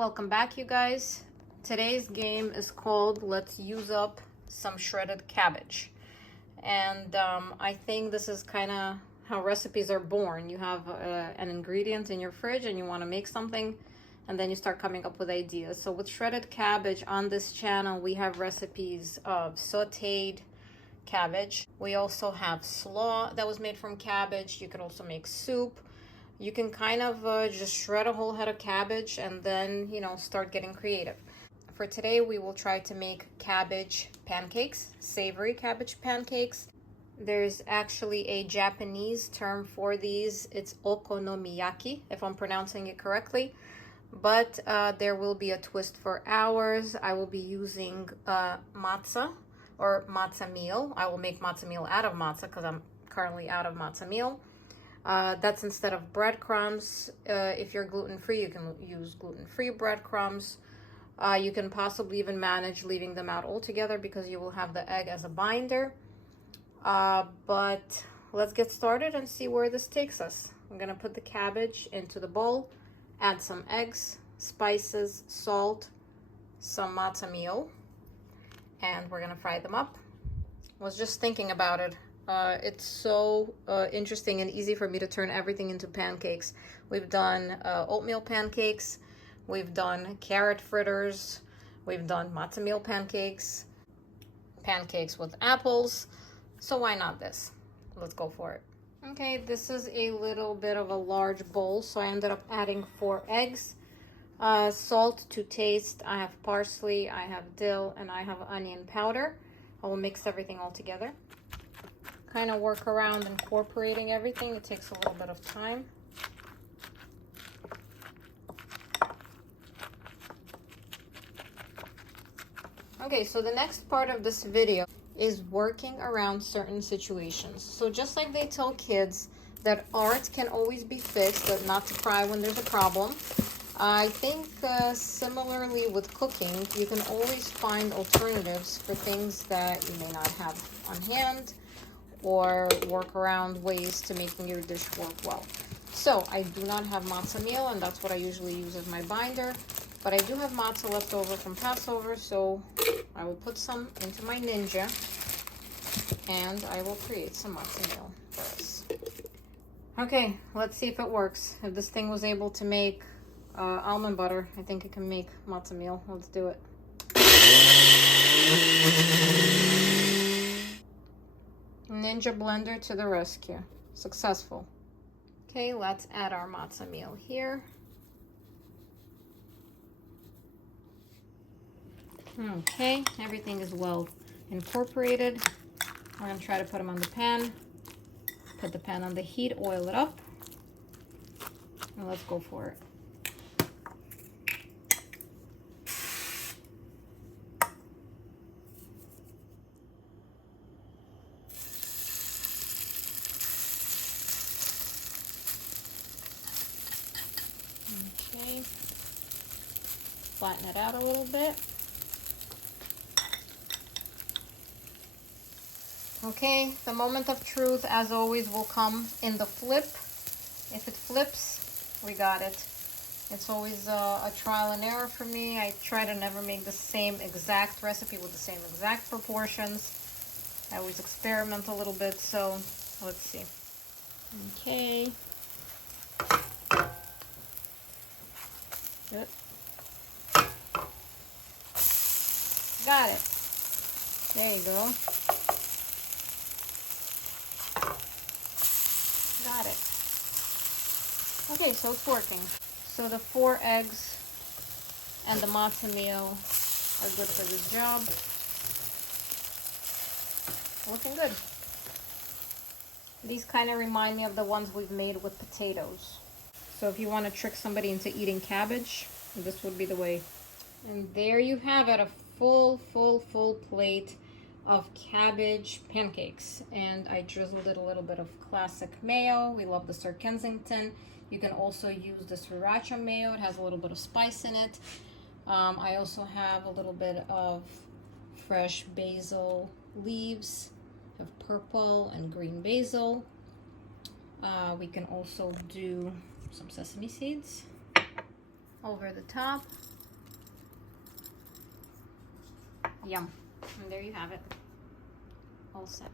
Welcome back, you guys. Today's game is called Let's Use Up Some Shredded Cabbage. And I think this is kind of how recipes are born. You have an ingredient in your fridge and you want to make something, and then you start coming up with ideas. So with shredded cabbage on this channel, we have recipes of sauteed cabbage. We also have slaw that was made from cabbage. You could also make soup. You can kind of just shred a whole head of cabbage and then, start getting creative. For today, we will try to make cabbage pancakes, savory cabbage pancakes. There's actually a Japanese term for these. It's okonomiyaki, if I'm pronouncing it correctly. But there will be a twist for ours. I will be using matza or matza meal. I will make matza meal out of matza because I'm currently out of matza meal. That's instead of breadcrumbs. If you're gluten-free, you can use gluten-free breadcrumbs. You can possibly even manage leaving them out altogether because you will have the egg as a binder. But let's get started and see where this takes us. I'm gonna put the cabbage into the bowl, add some eggs, spices, salt, some matza meal, and we're gonna fry them up. I was just thinking about it. It's so interesting and easy for me to turn everything into pancakes. We've done oatmeal pancakes, we've done carrot fritters, we've done matzo meal pancakes, pancakes with apples. So why not this? Let's go for it. Okay, this is a little bit of a large bowl, so I ended up adding 4 eggs, salt to taste. I have parsley, I have dill, and I have onion powder. I will mix everything all together. Kind of work around incorporating everything. It takes a little bit of time. Okay, so the next part of this video is working around certain situations. So just like they tell kids that art can always be fixed, but not to cry when there's a problem, I think similarly with cooking, you can always find alternatives for things that you may not have on hand, or work around ways to making your dish work well. So I do not have matzo meal, and that's what I usually use as my binder, but I do have matzo left over from Passover, so I will put some into my Ninja, and I will create some matzo meal for us. Okay, let's see if it works. If this thing was able to make almond butter, I think it can make matzo meal. Let's do it. Ninja blender to the rescue. Successful. Okay, let's add our matzo meal here. Okay, everything is well incorporated. I'm going to try to put them on the pan. Put the pan on the heat, oil it up, and let's go for it. Okay, flatten it out a little bit. Okay, the moment of truth, as always, will come in the flip. If it flips, we got it. It's always a trial and error for me. I try to never make the same exact recipe with the same exact proportions. I always experiment a little bit, so let's see. Okay. Good. Got it. There you go. Got it. Okay, so it's working. So the 4 eggs and the matzo meal are good for this job. Looking good. These kind of remind me of the ones we've made with potatoes. So if you want to trick somebody into eating cabbage, this would be the way. And there you have it, a full plate of cabbage pancakes. And I drizzled it a little bit of classic mayo. We love the Sir Kensington. You can also use the sriracha mayo. It has a little bit of spice in it. I also have a little bit of fresh basil leaves. I have purple and green basil. We can also do some sesame seeds over the top. Yum. And there you have it. All set.